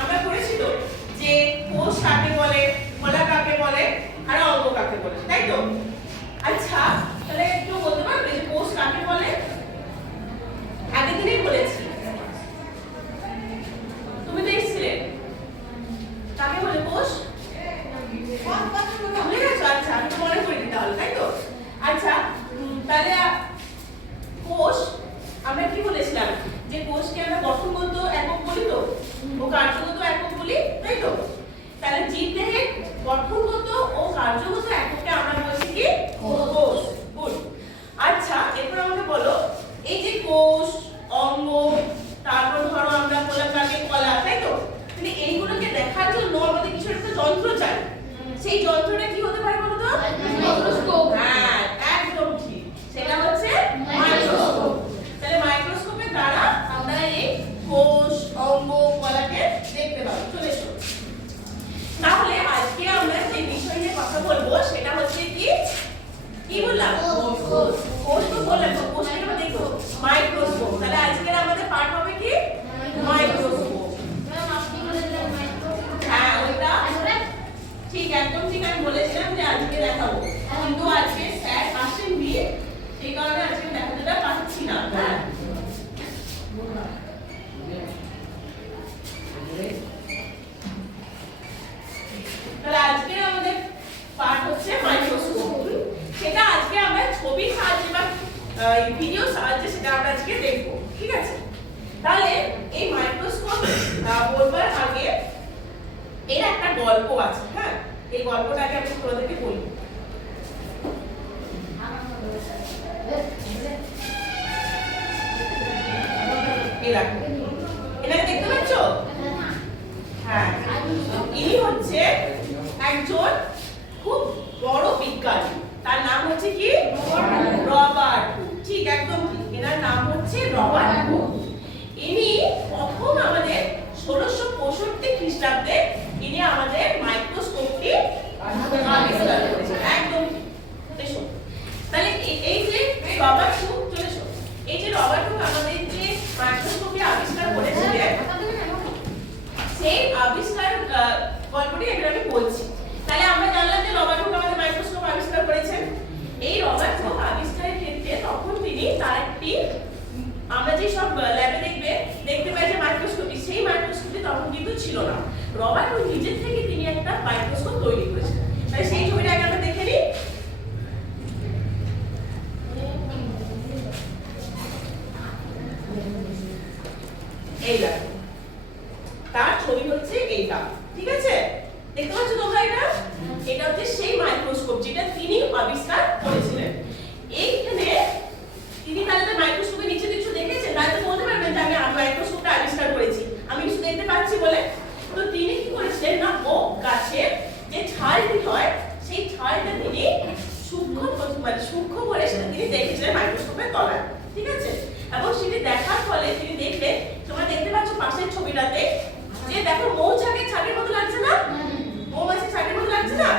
আমরা পড়েছি তো যে কোষ কাকে বলে, কলা কাকে বলে আর অঙ্গ কাকে বলে, তাই তো? আচ্ছা তাহলে একটু বলতে পারবে যে কোষ কাকে বলে? আগের দিনই বলেছি, তুমি তো এসেছিলে। কাকে বলে কোষ? ভুলে গেছো? আচ্ছা আমি তো মনে করিনি তাহলে, তাই তো? আচ্ছা তাহলে কোষ আমরা কি বলেছিলাম যে কোষকে আমরা গঠনগত একক বলি তো ও কার্যগত একক বলি, তাই তো? তাহলে জীবদেহের গঠনগত ও কার্যগত একককে আমরা বলছি কি? কোষ। গুড। আচ্ছা এরপর আমাকে বলো এই যে কোষ, অঙ্গ, তারপর ধরো আমরা বললাম কাকে কলা, তাই তো? মানে এইগুলোকে দেখার জন্য আমাদের কিছু একটা যন্ত্র চাই। সেই যন্ত্রটা কি হতে পারে বলো তো? মাইক্রোস্কোপ। হ্যাঁ একদম ঠিক, সেটা হচ্ছে মাইক্রোস্কোপ। তাহলে মাইক্রোস্কোপের দ্বারা আমরা এই কোষ, অঙ্গ, কলাকে দেখতে পাবো। চলে এসো। তাহলে আজকে আমরা যে বিষয় নিয়ে কথা বলবো সেটা হচ্ছে কি বললাম? কোষ। কোষ তো বললাম, তো কোষকে আমরা দেখো মাইক্রোস্কোপ। তাহলে আজকের আমাদের পাঠ হবে কি? মাইক্রোস্কোপ। হ্যাঁ ওইটা ঠিক, একদম ঠিক। আমি বলেছিলাম যে আজকে দেখাবো, কিন্তু আজকে স্যার আসেননি, সেই কারণে আজকে দেখাতে পারছি না। হ্যাঁ তাহলে আজকে আমাদের পাঠ হচ্ছে মাইক্রোস্কোপ। সেটা আজকে আমরা ছবির সাহায্যে বা ভিডিও সাহায্যে সেটা আমরা আজকে দেখবো, ঠিক আছে? তাহলে এই মাইক্রোস্কোপ বলবার আগে এর একটা গল্প আছে। হ্যাঁ এই গল্পটাকে আমি তোমাদেরকে বলি। এই দেখো, এনাকে দেখতে পাচ্ছ? হ্যাঁ ইনি হচ্ছে একজন খুব বড় বিজ্ঞানী। তার নাম হচ্ছে কি? Robert Hooke. ঠিক, একদম ঠিক, এনার নাম হচ্ছে রবার্ট হুক। ইনি প্রথম আমাদের 1665 খ্রিস্টাব্দে ইনি আমাদের মাইক্রোস্কোপটি আবিষ্কার করেছেন। একদম এসো। তাহলে এই যে রবার্ট হুক, চলে এসো। এই যে রবার্ট হুক আমাদের যে মাইক্রোস্কোপটি আবিষ্কার করেছিলেন সেই আবিষ্কার গল্পটি আমি বলছি। তাহলে আমরা জানলাম যে রবার্ট হুক আমাদের মাইক্রোস্কোপ আবিষ্কার করেছেন। এই রবার্ট হুক আবিষ্কারের ক্ষেত্রে তখন তিনি তার একটি আমরা যে সব ল্যাবে দেখতে পাই যে মাইক্রোস্কোপি, সেই মাইক্রোস্কোপি তখন কিন্তু ছিল না। রবার্ট হুক নিজের থেকে তিনি একটা মাইক্রোস্কোপ তৈরি করেছেন। তাই সেই ছবিটা আগে আমরা দেখে নিই। এই দেখো তার ছবি হচ্ছে এইটা, ঠিক আছে? দেখতে পাচ্ছ তোমরা এটা? এটা হচ্ছে সেই মাইক্রোস্কোপ যেটা তিনি আবিষ্কার করেছিলেন। এইখানে তিনি তাহলে মাইক্রোস্কোপের নিচে কিছু দেখেছেন, তাই তো বলতে পারবেন যে আমি মাইক্রোস্কোপটা আবিষ্কার করেছি, আমি কিছু দেখতে পাচ্ছি বলে। তো তিনি কি করেছিলেন না, ও গাছের যে ছালটি হয় সেই ছালটা তিনি সূক্ষ্ম করে সেটা তিনি দেখেছিলেন মাইক্রোস্কোপের তলায়, ঠিক আছে? এবং সেটি দেখার ফলে তিনি দেখলেন, তোমরা দেখতে পাচ্ছ পাশের ছবিটাতে যে দেখো মৌচাকের ছাগের মতো লাগছে না? মৌমাছির ছাগের মতো লাগছে না?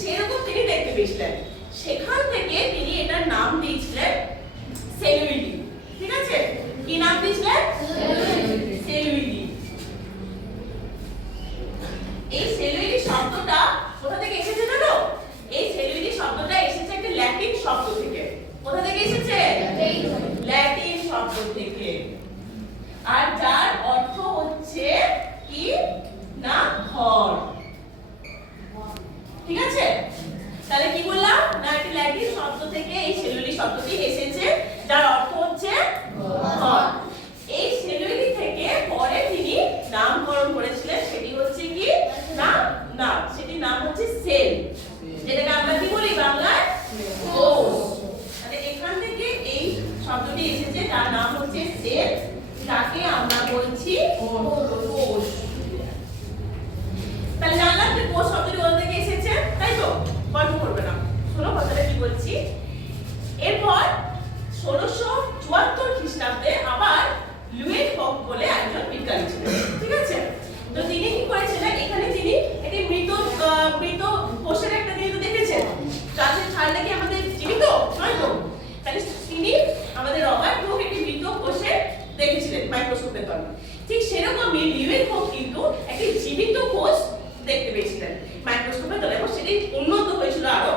সেরকম তিনি দেখতে পেয়েছিলেন। সেখান থেকে তিনি এটার নাম দিয়েছিলেন সেলুইডি, ঠিক আছে? কি নাম দিয়েছিলেন? সেলুইডি। এই সেলুইডি শব্দটা কোথা থেকে এসেছে জানো? এই সেলুইডি শব্দটা এসেছে একটা ল্যাটিন শব্দ থেকে। কোথা থেকে এসেছে? ল্যাটিন শব্দ থেকে। আর যার অর্থ হচ্ছে কি না ঘর, ঠিক আছে? তাহলে কি বললাম না, একটা ল্যাটিন শব্দ থেকে এই সেলুইডি শব্দটি এসেছে, যার অর্থ হচ্ছে ঘর। এই সেলুইডি থেকে পরে তিনি নামকরণ করেছিলেন, সেটি হচ্ছে কি না সেটির নাম হচ্ছে সেল, যেটাকে আমরা কি বলি বাংলায়? কোষ। মানে এখান থেকে এই শব্দটি এসেছে, যার নাম হচ্ছে সেল, যাকে আমরা বলছি কোষ। তাহলে জানলাম যে কোষ শব্দটি কোথা থেকে এসেছে, তাই তো? গল্প করবে না, শোনো কথাটা কি বলছি। এরপর 1674 খ্রিস্টাব্দে আবার লুইস ফক বলে একজন বিজ্ঞানী ছিলেন, ঠিক আছে? তো তিনি কি করেছিলেন, এখানে তিনি একটি মৃত কোষের একটা জিনিস দেখেছেন। গাছের ছালটা কি আমাদের জীবিত নয় তো? তাহলে তিনি আমাদের রবার্ট হুক একটি মৃত কোষে দেখেছিলেন মাইক্রোস্কোপের তলায়। ঠিক সেরকমই লিউয়েনহফ কিন্তু একটি জীবিত কোষ দেখতে পেয়েছিলেন মাইক্রোস্কোপের দ্বারা, এবং সেটি উন্নত হয়েছিল আরো।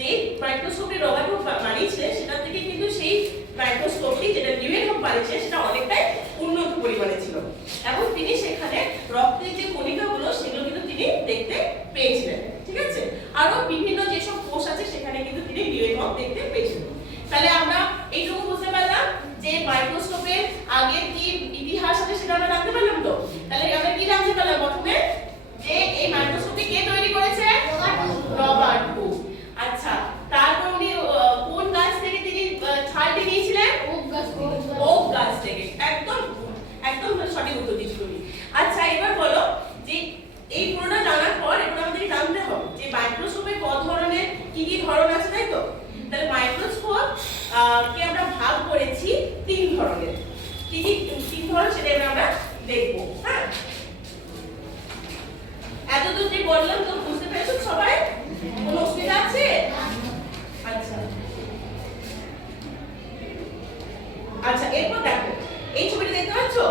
যে মাইক্রোস্কোপটি রবার্ট হুক বানিয়েছিলেন সেটা থেকে কিন্তু সেই মাইক্রোস্কোপটি যেটা লিউয়েনহফ বানিয়েছিলেন সেটা অনেকটাই উন্নত পরিমাণে ছিল, এবং তিনি সেখানে রক্তের যে কণিকাগুলো সেগুলো কিন্তু তিনি দেখতে পেয়েছিলেন। ঠিক আছে, আরো বিভিন্ন যেসব কোষ আছে সেখানে কিন্তু তিনি লিউয়েনহফ দেখতে পেয়েছিলেন। তাহলে আমরা এইটুকু বুঝতে পারলাম যে মাইক্রোস্কোপের আগের কি ইতিহাস আছে সেটা আমরা জানতে পারলাম। তো তাহলে আমরা কি জানতে পারলাম প্রথমে, যে এই মাইক্রোস্কোপটি কে তৈরি করেছে? Robert Hooke. আচ্ছা, তারপর উনি কোন গাছ থেকে তিনি ছালটি নিয়েছিলেন? ওক গাছ থেকে। একদম একদম সঠিক উত্তর দিয়েছিল উনি। আচ্ছা, এবার বলো যে এই পুরোটা জানার পর এবার আমাদের জানতে হবে যে মাইক্রোস্কোপের কত ধরনের কি কি ধরন আছে, তাই তো? তাহলে মাইক্রোস্কোপ কে আমরা ভাগ করেছি তিন ধরনের। কি কি তিন ধরন সেটা এবার আমরা দেখবো। হ্যাঁ, এতদূর যে বললাম তো বুঝতে পেরেছো সবাই? কোনো অসুবিধা আছে? আচ্ছা আচ্ছা, এরপর দেখো এই ছবিটা দেখতে পাচ্ছো?